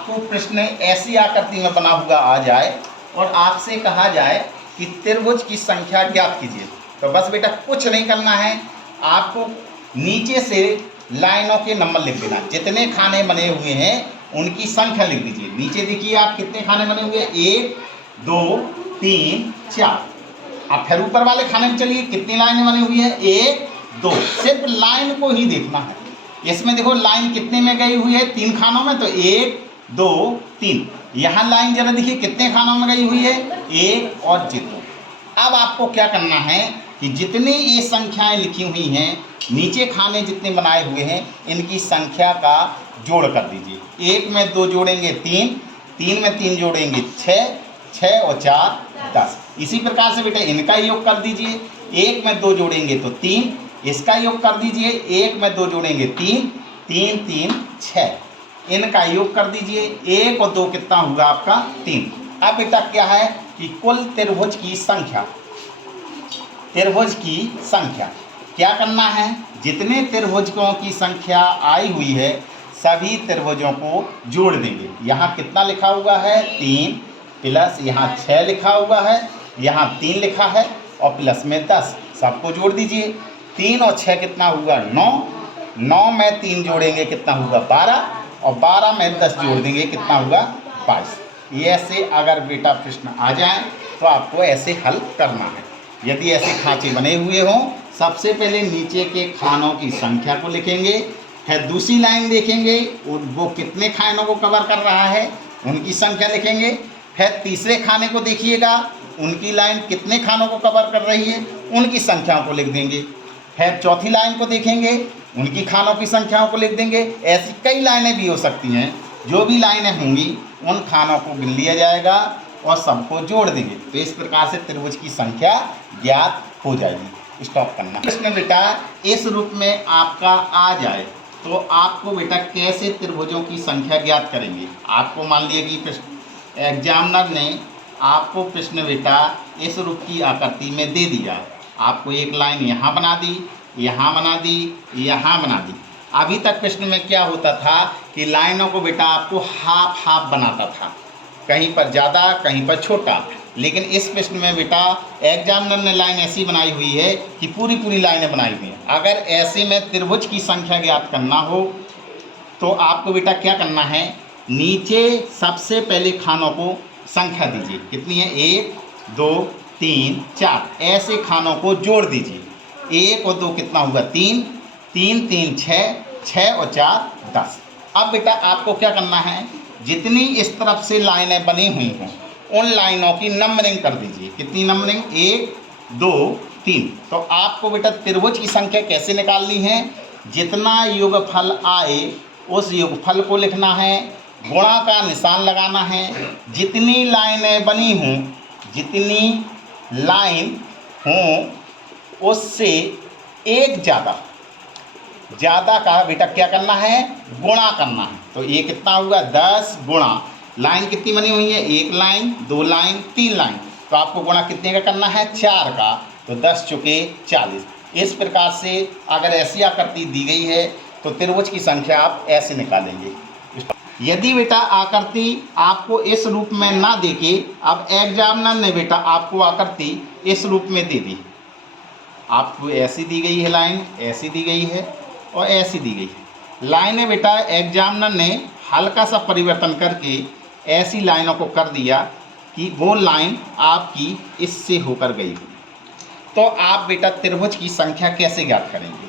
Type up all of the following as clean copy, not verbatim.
आपको प्रश्न ऐसी आकृति में बना हुआ आ जाए और आपसे कहा जाए कि त्रिभुज की संख्या ज्ञात कीजिए, तो बस बेटा कुछ नहीं करना है, आपको नीचे से लाइनों के नंबर लिख देना। जितने खाने बने हुए हैं उनकी संख्या लिख दीजिए। नीचे देखिए आप कितने खाने बने हुए हैं, 1 2 3 4। अब फिर ऊपर वाले खाने में चलिए, कितनी लाइनें बनी हुई है, 1 2। सिर्फ लाइन को ही देखना है। इसमें देखो लाइन कितने में गई हुई है, 3 खानों में, तो 1 2 3। यहाँ लाइन जरा देखिए कितने खानों में गई हुई है, 1 और 2। अब आपको क्या करना है कि जितनी ये संख्याएं लिखी हुई हैं, नीचे खाने जितने बनाए हुए हैं, इनकी संख्या का जोड़ कर दीजिए। 1 में 2 जोड़ेंगे 3, 3 में 3 जोड़ेंगे 6, 6 और 4 10। इसी प्रकार से बेटा इनका योग कर दीजिए। 1 में 2 जोड़ेंगे तो 3, इसका योग कर दीजिए। 1 में 2 जोड़ेंगे 3, 3 3 6, इनका योग कर दीजिए। 1 और 2 कितना होगा आपका, 3। अब बेटा क्या है कि कुल त्रिभुज की संख्या, त्रिभुज की संख्या क्या करना है, जितने त्रिभुजों की संख्या आई हुई है सभी त्रिभुजों को जोड़ देंगे। यहाँ कितना लिखा हुआ है, 3 प्लस यहाँ 6 लिखा हुआ है, यहाँ 3 लिखा है और प्लस में 10, सबको जोड़ दीजिए। 3 और 6 कितना हुआ, 9, 9 में 3 जोड़ेंगे कितना होगा, 12, और 12 में 10 जोड़ देंगे कितना होगा, 22। ये ऐसे अगर बेटा प्रश्न आ जाए तो आपको ऐसे हल करना है। यदि ऐसे खांचे बने हुए हों, सबसे पहले नीचे के खानों की संख्या को लिखेंगे, फिर दूसरी लाइन देखेंगे वो कितने खानों को कवर कर रहा है उनकी संख्या लिखेंगे, फिर तीसरे खाने को देखिएगा उनकी लाइन कितने खानों को कवर कर रही है उनकी संख्याओं को लिख देंगे, फिर चौथी लाइन को देखेंगे उनकी खानों की संख्याओं को लिख देंगे। ऐसी कई लाइनें भी हो सकती हैं, जो भी लाइनें होंगी उन खानों को गिन लिया जाएगा और सबको जोड़ देंगे। तो इस प्रकार से त्रिभुज की संख्या ज्ञात हो जाएगी। स्टॉप करना। प्रश्न बेटा इस रूप में आपका आ जाए तो आपको बेटा कैसे त्रिभुजों की संख्या ज्ञात करेंगे। आपको मान लिया कि प्रश्न एग्जामिनर ने आपको प्रश्न बेटा इस रूप की आकृति में दे दिया, आपको एक लाइन यहाँ बना दी, यहाँ बना दी, यहाँ बना दी। अभी तक प्रश्न में क्या होता था कि लाइनों को बेटा आपको हाफ हाफ बनाता था, कहीं पर ज़्यादा कहीं पर छोटा। लेकिन इस प्रश्न में बेटा एग्जामिनर ने लाइन ऐसी बनाई हुई है कि पूरी पूरी लाइनें बनाई हुई हैं। अगर ऐसे में त्रिभुज की संख्या ज्ञात करना हो तो आपको बेटा क्या करना है, नीचे सबसे पहले खानों को संख्या दीजिए, कितनी है, 1 2 3 4, ऐसे खानों को जोड़ दीजिए। 1 और 2 कितना होगा, 3, 3 3 6, 6 और 4 10। अब बेटा आपको क्या करना है, जितनी इस तरफ से लाइनें बनी हुई हों उन लाइनों की नंबरिंग कर दीजिए। कितनी नंबरिंग, 1 2 3। तो आपको बेटा त्रिभुज की संख्या कैसे निकालनी है, जितना योगफल आए उस योगफल को लिखना है, गुणा का निशान लगाना है। जितनी लाइनें बनी हों, जितनी लाइन हों उससे एक ज़्यादा का बेटा क्या करना है, गुणा करना है। तो ये कितना होगा, 10 गुणा लाइन कितनी बनी हुई है, 1 लाइन 2 लाइन 3 लाइन, तो आपको गुणा कितने का करना है, 4 का, तो 10 चुके 40। इस प्रकार से अगर ऐसी आकृति दी गई है तो त्रिभुज की संख्या आप ऐसे निकालेंगे। यदि बेटा आकृति आपको इस रूप में ना देके, अब एग्जामिनर ने बेटा आपको आकृति इस रूप में दे दी, आपको ऐसी दी गई है लाइन, ऐसी दी गई है और ऐसी दी गई है लाइनें। बेटा एग्जामिनर ने हल्का सा परिवर्तन करके ऐसी लाइनों को कर दिया कि वो लाइन आपकी इससे होकर गई। तो आप बेटा त्रिभुज की संख्या कैसे ज्ञात करेंगे,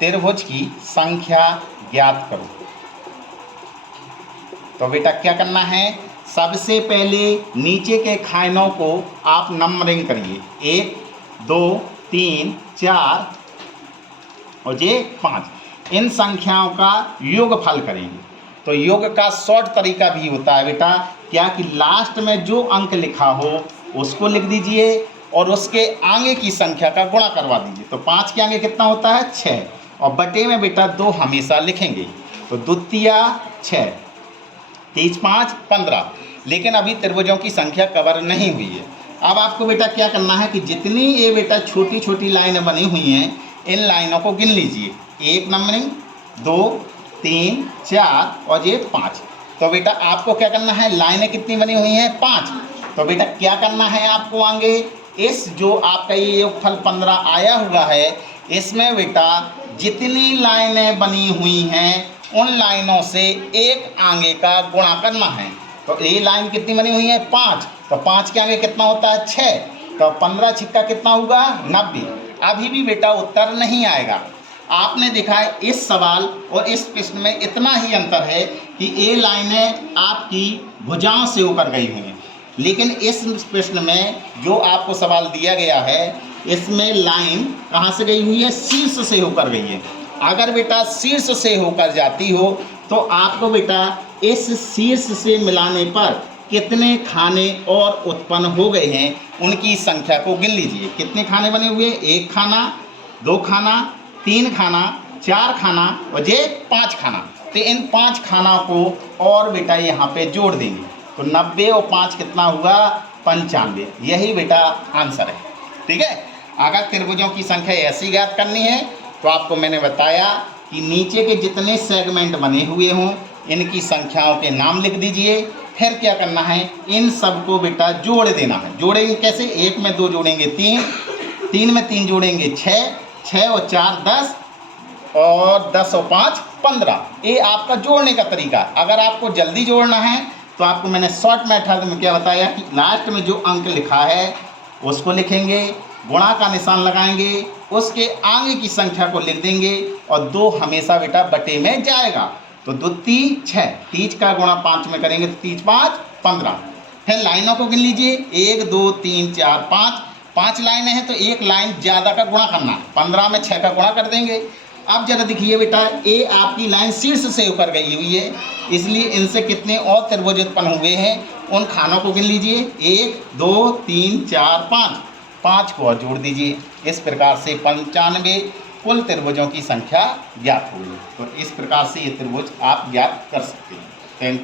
त्रिभुज की संख्या ज्ञात करो तो बेटा क्या करना है, सबसे पहले नीचे के खानों को आप नंबरिंग करिए, 1 2 3 4 और ये 5। इन संख्याओं का योगफल करेंगे। तो योग का शॉर्ट तरीका भी होता है बेटा, क्या कि लास्ट में जो अंक लिखा हो उसको लिख दीजिए और उसके आगे की संख्या का गुणा करवा दीजिए। तो 5 के आगे कितना होता है, 6, और बटे में बेटा 2 हमेशा लिखेंगे। तो 2 तिया 6, 3 5 15। लेकिन अभी त्रिभुजों की संख्या कवर नहीं हुई है। अब आपको बेटा क्या करना है कि जितनी ये बेटा छोटी छोटी लाइनें बनी हुई हैं इन लाइनों को गिन लीजिए, 1 नंबरिंग 2 3 4 और ये 5। तो बेटा आपको क्या करना है, लाइनें कितनी बनी हुई हैं, 5। तो बेटा क्या करना है आपको आगे, इस जो आपका ये योगफल 15 आया हुआ है, इसमें बेटा जितनी लाइनें बनी हुई हैं उन लाइनों से एक आगे का गुणा करना है। तो ये लाइन कितनी बनी हुई है, 5, तो 5 के आगे कितना होता है, 6, तो 15 छिक्का कितना होगा, 90। अभी भी बेटा उत्तर नहीं आएगा। आपने देखा है इस सवाल और इस प्रश्न में इतना ही अंतर है कि ये लाइनें आपकी भुजाओं से होकर गई हुई हैं, लेकिन इस प्रश्न में जो आपको सवाल दिया गया है इसमें लाइन कहाँ से गई हुई है, शीर्ष से होकर गई है। अगर बेटा शीर्ष से होकर जाती हो तो आपको बेटा इस शीर्ष से मिलाने पर कितने खाने और उत्पन्न हो गए हैं उनकी संख्या को गिन लीजिए। कितने खाने बने हुए, 1 खाना, 2 खाना, 3 खाना, 4 खाना और ये 5 खाना। तो इन 5 खाना को और बेटा यहाँ पे जोड़ देंगे तो 90 और 5 कितना हुआ, 95। यही बेटा आंसर है। ठीक है, अगर त्रिभुजों की संख्या ऐसी ज्ञात करनी है तो आपको मैंने बताया कि नीचे के जितने सेगमेंट बने हुए हों इनकी संख्याओं के नाम लिख दीजिए। फिर क्या करना है, इन सबको बेटा जोड़ देना है। जोड़ेंगे कैसे, 1 में 2 जोड़ेंगे 3, 3 में 3 जोड़ेंगे 6, 6 और 4 10 और 10 और 5 15। ये आपका जोड़ने का तरीका। अगर आपको जल्दी जोड़ना है तो आपको मैंने शॉर्ट मेथड में क्या बताया कि लास्ट में जो अंक लिखा है उसको लिखेंगे, गुणा का निशान लगाएंगे, उसके आगे की संख्या को लिख देंगे और 2 हमेशा बेटा बटे में जाएगा। तो 2 3 6, 30 का गुणा 5 में करेंगे तो 30 5 15। फिर लाइनों को गिन लीजिए, 1 2 3 4 5, 5 लाइनें हैं तो एक लाइन ज़्यादा का गुणा करना है, 15 में 6 का गुणा कर देंगे। अब जरा देखिए बेटा ये आपकी लाइन शीर्ष से ऊपर गई हुई है, इसलिए इनसे कितने और त्रिभुज उत्पन्न हुए हैं उन खानों को गिन लीजिए, 1 2 3 4 5, 5 को और जोड़ दीजिए। इस प्रकार से 95 कुल त्रिभुजों की संख्या ज्ञात होगी। तो इस प्रकार से ये त्रिभुज आप ज्ञात कर सकते हैं। Thank you.